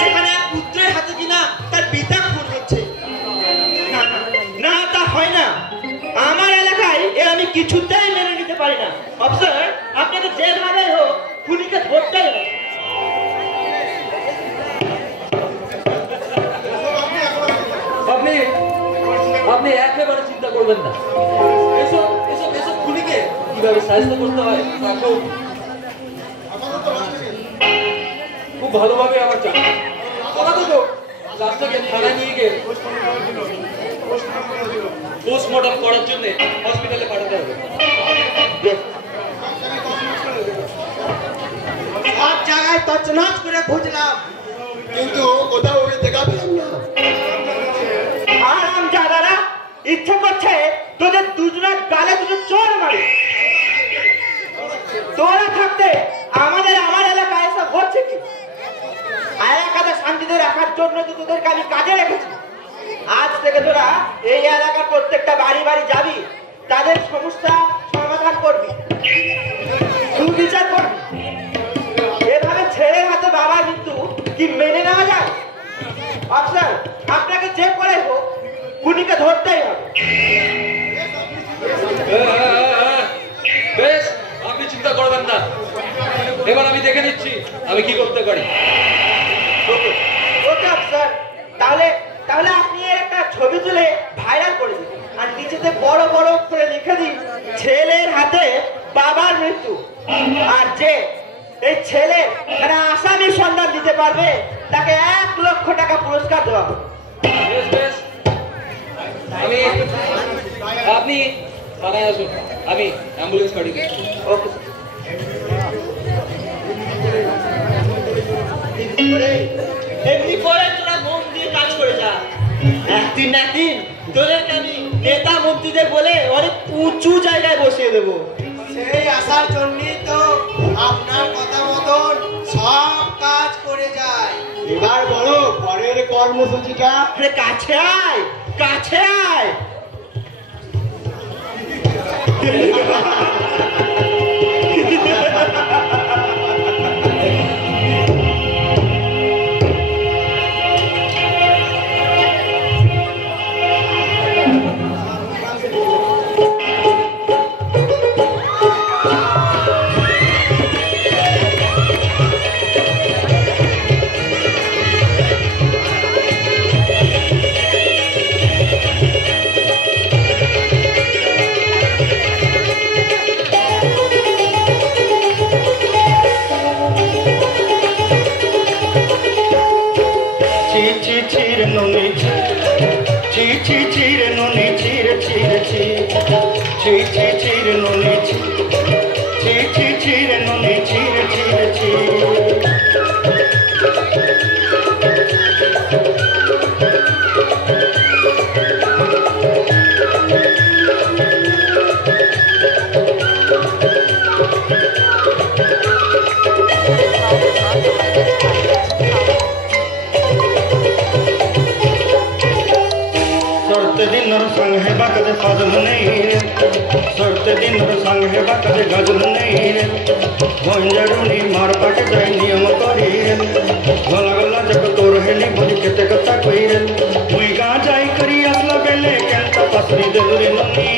যেখানে এক পুত্রের হাতে কিনা তার পিতা খুন হচ্ছে। না না না, তা হয় না। আমার এলাকায় এ আমি কিছুতেই মেনে নিতে পারি না। অফিসার, আপনাকে যেভাবে হোক খুনিকে ধরতেই হবে। আপনি একেবারে চিন্তা করবেন না। এসব এসব এসব খুনিকে কিভাবে সাহায্য করতে হয় তা খুব ভালোভাবে আমার জানা। কথা তো লাশটাকে থানায় নিয়ে গিয়ে পোস্টমর্টম করার জন্য হসপিটালে পাঠাতে হবে। সব জায়গায় তছনছ করে খুঁজলাম, কিন্তু কোথাও ওকে দেখা পেলাম না। আরাম জাদারা ইচ্ছে করছে তোদের দুজনের গালে দুটো চোর মারে। তোরা থাকতে আমার এলাকায় এসব হচ্ছে কি? এলাকাতে শান্তিতে রাখার জন্য তো তোদেরকে আমি কাজে রেখেছি। আজ থেকে তোরা এই এলাকার প্রত্যেকটা বাড়ি বাড়ি যাবি, তাদের সমস্যা সমাধান করবি, সুবিচার করবি। এভাবে ছেলের হাতে বাবার মৃত্যু কি মেনে নেওয়া যায়? অফিসার, আপনাকে যে করে হোক খুনিকে ধরতেই হবে। বেশ, আপনি চিন্তা করবেন না, এবার আমি দেখে নিচ্ছি আমি কি করতে পারি। ওকে অফিসার, তাহলে আপনি এর একটা ছবি তুলে ভাইরাল করে দিন, আর নিচেতে বড় বড় করে লিখে দিন ছেলের হাতে বাবার মৃত্যু। আর যে এই ছেলে আসামির সন্ধান দিতে পারবে তাকে 1 লক্ষ টাকা পুরস্কার দেওয়া হবে। বেশ বেশ, আপনি থানায় আসুন, আমি অ্যাম্বুলেন্স পাঠিয়ে দিচ্ছি। ওকে। এমনি করে তোরা মন দিয়ে কাজ করে যা। একদিন না একদিন তোদেরকে আমি নেতা মন্ত্রীদের বলে অনেক উঁচু জায়গায় বসিয়ে দেবো। সেই আসার জন্যই তো আপনার কথা মতন সব কাজ করে যায়। এবার বলো পরের কর্মসূচিটা। আরে কাছে আয়, কাছে আয়। গঞ্জারুনি মারপাটে যাই নিয়ম করিলেন, গলা গলা যাক তোর হেলি বুঝি কেতে কথা কইলেন, মুই গা যাই করি আসলা বেলে কেনটা পাসরি দেলুরি ননি।